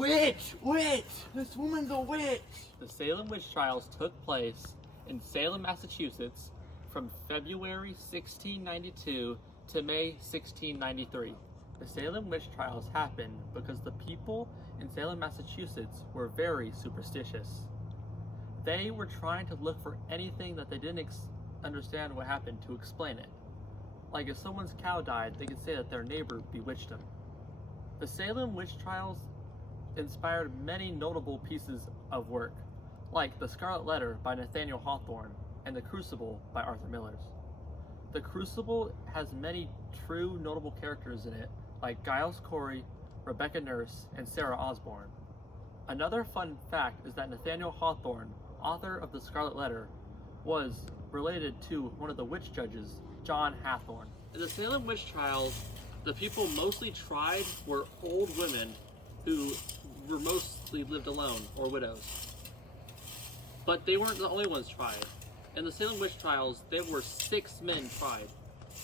Witch! Witch! This woman's a witch! The Salem witch trials took place in Salem, Massachusetts from February 1692 to May 1693. The Salem witch trials happened because the people in Salem, Massachusetts were very superstitious. They were trying to look for anything that they didn't understand what happened to explain it. Like if someone's cow died, they could say that their neighbor bewitched them. The Salem witch trials inspired many notable pieces of work, like The Scarlet Letter by Nathaniel Hawthorne and The Crucible by Arthur Miller. The Crucible has many true notable characters in it, like Giles Corey, Rebecca Nurse, and Sarah Osborne. Another fun fact is that Nathaniel Hawthorne, author of The Scarlet Letter, was related to one of the witch judges, John Hathorne. In the Salem witch trials, the people mostly tried were old women who were mostly lived alone or widows. But they weren't the only ones tried. In the Salem witch trials, there were 6 men tried.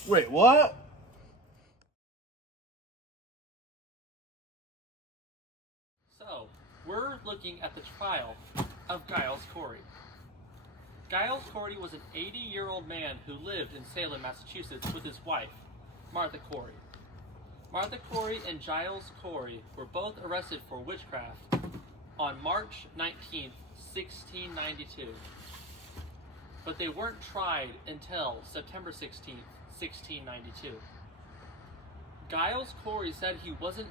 Wait, what? So, we're looking at the trial of Giles Corey. Giles Corey was an 80-year-old man who lived in Salem, Massachusetts with his wife, Martha Corey. Martha Corey and Giles Corey were both arrested for witchcraft on March 19th, 1692. But they weren't tried until September 16th, 1692. Giles Corey said he wasn't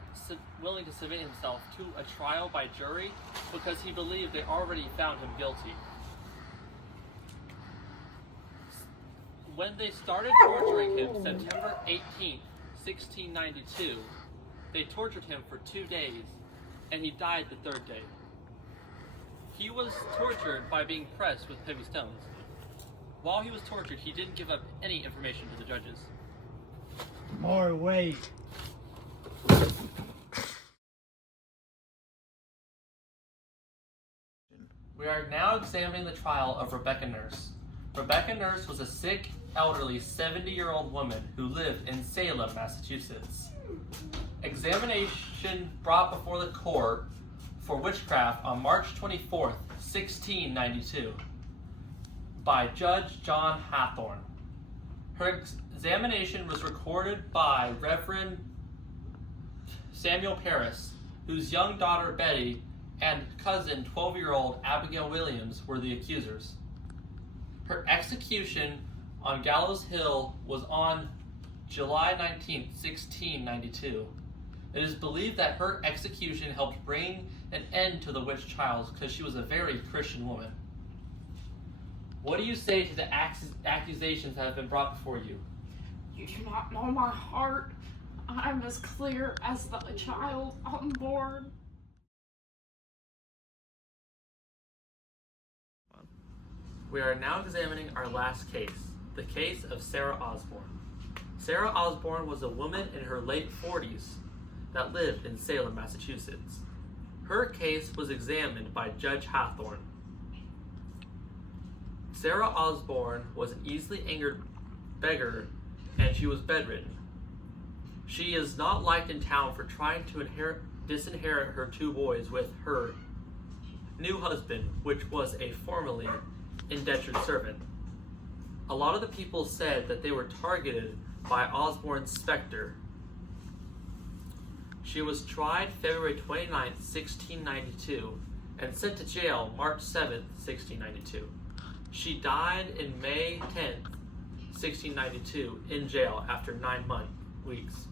willing to submit himself to a trial by jury because he believed they already found him guilty. When they started torturing him September 18th, 1692, they tortured him for 2 days, and he died the 3rd day. He was tortured by being pressed with heavy stones. While he was tortured, he didn't give up any information to the judges. More weight. We are now examining the trial of Rebecca Nurse. Rebecca Nurse was a sick, elderly 70-year-old woman who lived in Salem, Massachusetts. Examination brought before the court for witchcraft on March 24th, 1692 by Judge John Hathorne. Her examination was recorded by Reverend Samuel Paris, whose young daughter Betty and cousin 12-year-old Abigail Williams were the accusers. Her execution on Gallows Hill was on July 19, 1692. It is believed that her execution helped bring an end to the witch trials because she was a very Christian woman. What do you say to the accusations that have been brought before you? You do not know my heart. I'm as clear as the child unborn. We are now examining our last case, the case of Sarah Osborne. Sarah Osborne was a woman in her late 40s that lived in Salem, Massachusetts. Her case was examined by Judge Hathorne. Sarah Osborne was an easily angered beggar, and she was bedridden. She is not liked in town for trying to disinherit her 2 boys with her new husband, which was a formerly indentured servant. A lot of the people said that they were targeted by Osborne's specter. She was tried February 29, 1692, and sent to jail March 7, 1692. She died in May 10, 1692, in jail after 9 weeks.